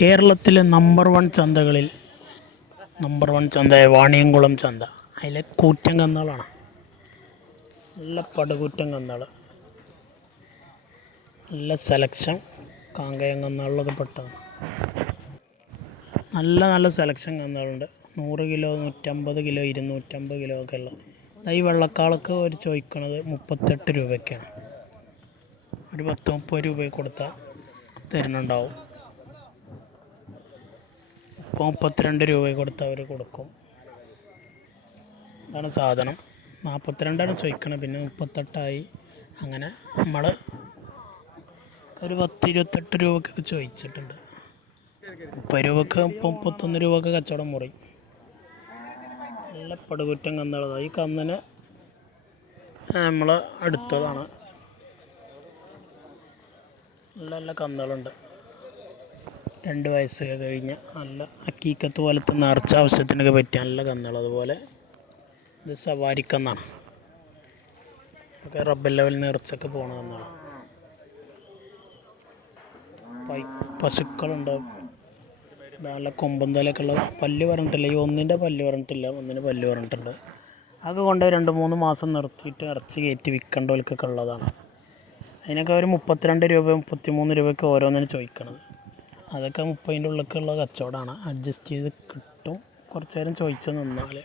കേരളത്തിലെ number one ചന്തകളിൽ number one ചന്തയായ വാണിയംകുളം ചന്ത. അതിലെ കൂറ്റൻ കന്നുകളാണ്, നല്ല പടുകൂറ്റൻ കന്നുകൾ, നല്ല സെലക്ഷൻ. കാങ്കയം കന്നുകളിലൊക്കെ പെട്ടതാണ്. നല്ല നല്ല സെലക്ഷൻ കന്നുകളുണ്ട്. 100 കിലോ, 150 കിലോ, 250 കിലോ ഒക്കെ ഉള്ള. ഈ വെള്ളക്കാളൊക്കെ ഒരു ചോദിക്കണത് 38 രൂപയ്ക്കാണ്. ഒരു 10-30 രൂപ കൊടുത്താൽ തരുന്നുണ്ടാവും. 32 രൂപ കൊടുത്താൽ അവർ കൊടുക്കും. അതാണ് സാധനം. 42 ചോദിക്കണത്, പിന്നെ 38 അങ്ങനെ നമ്മൾ ഒരു 10-28 രൂപക്കൊക്കെ ചോദിച്ചിട്ടുണ്ട്. 30 രൂപക്ക്, 31 രൂപക്ക് കച്ചവടം മുറി. നല്ല പടുകുറ്റം കന്നുകളതാണ്. ഈ കന്നിന് നമ്മൾ അടുത്തതാണ്. നല്ല നല്ല കന്നുകളുണ്ട്. 2 വയസ്സൊക്കെ കഴിഞ്ഞ് നല്ല അക്കീക്കത്ത് പോലത്തെ നിറച്ച ആവശ്യത്തിനൊക്കെ പറ്റിയ നല്ല കന്നുകൾ. അതുപോലെ ഇത് സവാരിക്കന്നാണ്. ഒക്കെ റബ്ബർ ലെവൽ നിറച്ചൊക്കെ പോകണ കന്നാണ്. പശുക്കളുണ്ട്. നല്ല കൊമ്പൻ തലയൊക്കെ ഉള്ള. പല്ല് പറഞ്ഞിട്ടില്ല, ഈ ഒന്നിൻ്റെ പല്ല് പറഞ്ഞിട്ടില്ല, ഒന്നിന് പല്ല് പറഞ്ഞിട്ടുണ്ട്. അതൊക്കെ കൊണ്ട് 2-3 മാസം നിർത്തിയിട്ട് ഇറച്ചി കയറ്റി വിൽക്കേണ്ടവർക്കൊക്കെ ഉള്ളതാണ്. അതിനൊക്കെ ഒരു 32 രൂപ, 33 രൂപയ്ക്ക് ഓരോന്നിനും ചോദിക്കണത്. അതൊക്കെ 30ൻ്റെ ഉള്ളിലേക്കുള്ള കച്ചവടമാണ്. അഡ്ജസ്റ്റ് ചെയ്ത് കിട്ടും. കുറച്ച് നേരം ചോദിച്ച് നിന്നാൽ.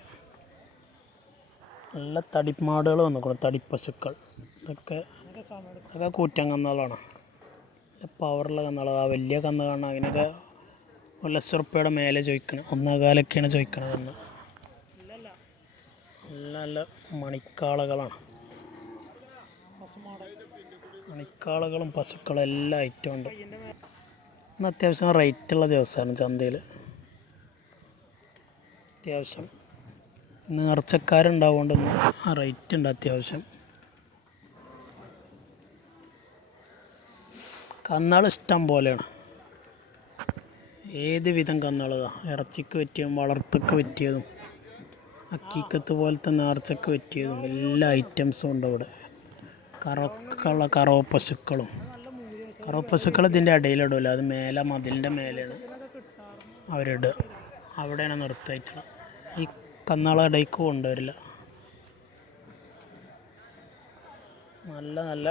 നല്ല തടിമാടുകൾ വന്നിക്കണം, തടിപ്പശുക്കൾ. ഇതൊക്കെ കൂറ്റൻ കന്നുകളാണ്. പവറുള്ള കന്നുകളാണ്. ആ വലിയ കന്നുകളാണ്. അതിനൊക്കെ 1,00,000 റുപ്യയുടെ മേലെ ചോദിക്കണം. 1.25 ചോദിക്കണത്. കന്ന് നല്ല നല്ല മണിക്കാളകളാണ്. മണിക്കാളകളും പശുക്കളും എല്ലാ ഐറ്റവും ഉണ്ട്. ഇന്ന് അത്യാവശ്യം റേറ്റുള്ള ദിവസമാണ് ചന്തയിൽ. അത്യാവശ്യം നേർച്ചക്കാരുണ്ടാവുകൊണ്ട് ആ റേറ്റ് ഉണ്ട് അത്യാവശ്യം. കന്നുകൾ ഇഷ്ടം പോലെയാണ്. ഏത് വിധം കന്നുകളതാണ്. ഇറച്ചിക്ക് പറ്റിയതും വളർത്തക്ക് പറ്റിയതും അക്കീക്കത്ത് പോലത്തെ നേർച്ചക്ക് പറ്റിയതും എല്ലാ ഐറ്റംസും ഉണ്ട് ഇവിടെ. കറവ പശുക്കളും. കറവ പശുക്കൾ ഇതിൻ്റെ ഇടയിലിടില്ല. അത് മേലെ, മതിലിൻ്റെ മേലെയാണ് അവരിടുക. അവിടെയാണ് നിർത്തിയിട്ടുള്ളത്. ഈ കന്നുകളെ ഇടയ്ക്ക് കൊണ്ടുവരില്ല. നല്ല നല്ല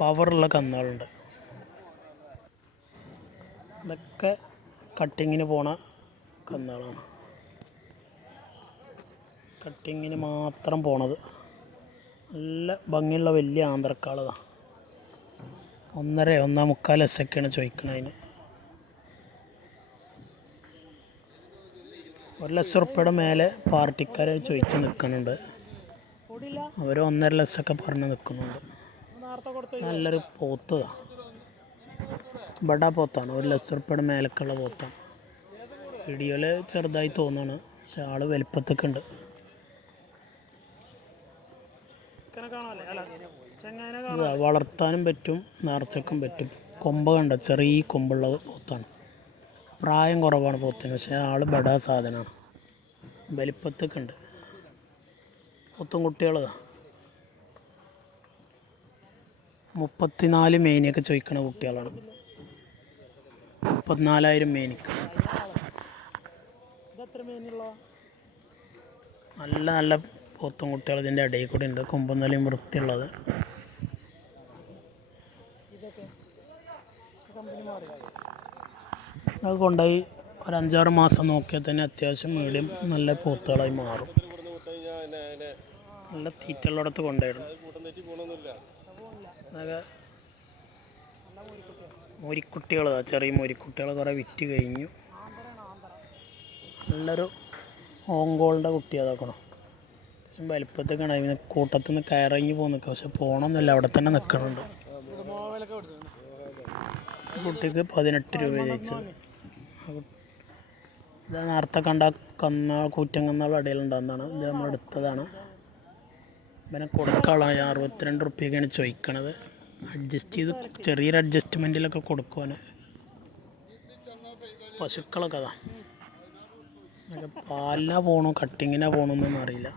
പവറുള്ള കന്നുകളുണ്ട്. ഇതൊക്കെ കട്ടിങ്ങിന് പോണ കന്നുകളാണ്. കട്ടിങ്ങിന് മാത്രം പോണത്. നല്ല ഭംഗിയുള്ള വലിയ ആന്ധ്രക്കാളതാണ്. 1.5-1.25 ലക്ഷമൊക്കെയാണ് ചോദിക്കുന്നത്. അതിന് 1,00,000 റുപ്യയുടെ മേലെ പാർട്ടിക്കാർ ചോദിച്ച് നിൽക്കുന്നുണ്ട്. അവർ 1.5 ലക്ഷമൊക്കെ പറഞ്ഞ് നിൽക്കുന്നുണ്ട്. നല്ലൊരു പോത്തതാണ്. ബഡാ പോത്താണ്. 1,00,000 റുപ്യയുടെ മേലേക്കുള്ള പോത്താണ്. വീഡിയോയിൽ ചെറുതായി തോന്നുകയാണ്, പക്ഷെ ആൾ വലിപ്പത്തൊക്കെ ഉണ്ട്. വളർത്താനും പറ്റും, നേർച്ചക്കും പറ്റും. കൊമ്പ് കണ്ട ചെറിയ കൊമ്പുള്ള പോത്താണ്. പ്രായം കുറവാണ് പോത്തിന്, പക്ഷേ ആൾ ബഡാ സാധനമാണ്. വലിപ്പത്തൊക്കെ ഉണ്ട്. പോത്തും കുട്ടികൾ 34 മേനിയൊക്കെ ചോദിക്കണ കുട്ടികളാണ്. 34,000 മേനിക്ക്. നല്ല നല്ല പോത്തും കുട്ടികൾ ഇതിൻ്റെ ഇടയിൽ കൂടി ഉണ്ട്. കൊമ്പും തലയും വൃത്തിയുള്ളത്. അത് കൊണ്ടുപോയി ഒരു 5-6 മാസം നോക്കിയാൽ തന്നെ അത്യാവശ്യം മീഡിയം നല്ല പോത്തുകളായി മാറും. നല്ല തീറ്റുള്ളിടത്ത് കൊണ്ടുപോയിടും. അതൊക്കെ മുരിക്കുട്ടികളാണ്. ചെറിയ മുരിക്കുട്ടികൾ കുറേ വിറ്റ് കഴിഞ്ഞു. നല്ലൊരു ഓങ്കോളിൻ്റെ കുട്ടി അതാക്കണം. അത്യാവശ്യം വലിപ്പത്തൊക്കെയാണ്. അതിന് കൂട്ടത്തിൽ നിന്ന് കയറിങ്ങി പോകുന്ന നിൽക്കുക, പക്ഷെ പോകണമെന്നില്ല, അവിടെ തന്നെ നിൽക്കണുണ്ട്. കുട്ടിക്ക് 18 രൂപ ചോദിച്ചത്. ഇത് നേരത്തെ കണ്ട കൂറ്റൻ കന്നുകളുടെ ഇടയിലുണ്ടാകുന്നതാണ്. ഇത് നമ്മളെടുത്തതാണ്. പിന്നെ കൊടുക്കാനുള്ള 62 റുപ്യക്കാണ് ചോദിക്കണത്. അഡ്ജസ്റ്റ് ചെയ്ത് ചെറിയൊരു അഡ്ജസ്റ്റ്മെൻറ്റിലൊക്കെ കൊടുക്കുവാൻ. പശുക്കളൊക്കെ അതാ. പാലിനാ പോകണോ കട്ടിങ്ങിനാ പോകണമെന്നൊന്നും അറിയില്ല.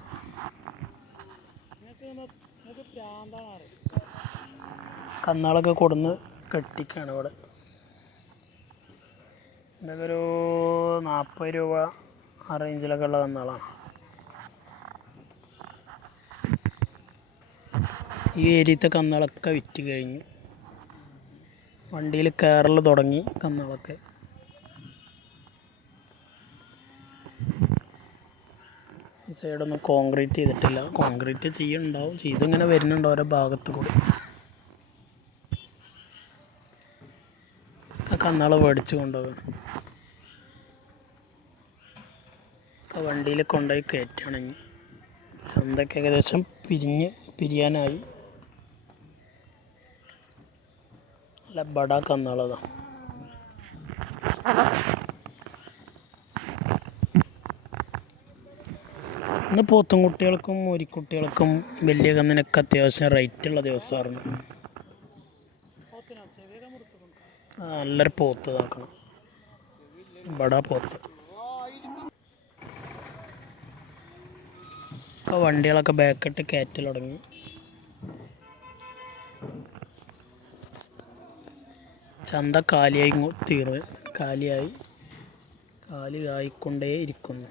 കന്നുകളൊക്കെ കൊടുന്ന് കെട്ടിക്കാണ് ഇവിടെ. ഇതൊക്കെ ഒരു 40 രൂപ ആ റേഞ്ചിലൊക്കെ ഉള്ള കന്നുകളാണ്. ഈ ഏരിയത്തെ കന്നുകളൊക്കെ വിറ്റ് കഴിഞ്ഞു. വണ്ടിയിൽ കയറൽ തുടങ്ങി കന്നുകളൊക്കെ. ഈ സൈഡൊന്നും കോൺക്രീറ്റ് ചെയ്തിട്ടില്ല. കോൺക്രീറ്റ് ചെയ്യുന്നുണ്ടാവും, ചെയ്തിങ്ങനെ വരുന്നുണ്ട് ഓരോ ഭാഗത്ത് കൂടി. ആ കന്നുകളെ മേടിച്ച് കൊണ്ടുപോകും. ഒക്കെ വണ്ടിയിൽ കൊണ്ടുപോയി കയറ്റുകയാണെങ്കിൽ ചന്തയ്ക്ക് ഏകദേശം പിരിയാനായി. നല്ല ബട കന്നുകളതാണ്. ഇന്ന് പോത്തും കുട്ടികൾക്കും മുരിക്കുട്ടികൾക്കും വലിയ കന്നിനൊക്കെ അത്യാവശ്യം റേറ്റുള്ള ദിവസമായിരുന്നു. നല്ലൊരു പോത്ത് നോക്കണം, ബടാ പോത്ത്. ഒക്കെ വണ്ടികളൊക്കെ ബാക്കിട്ട് കയറ്റൽ തുടങ്ങി. ചന്ത കാലിയായി കാലിയായിക്കൊണ്ടേ ഇരിക്കുന്നു.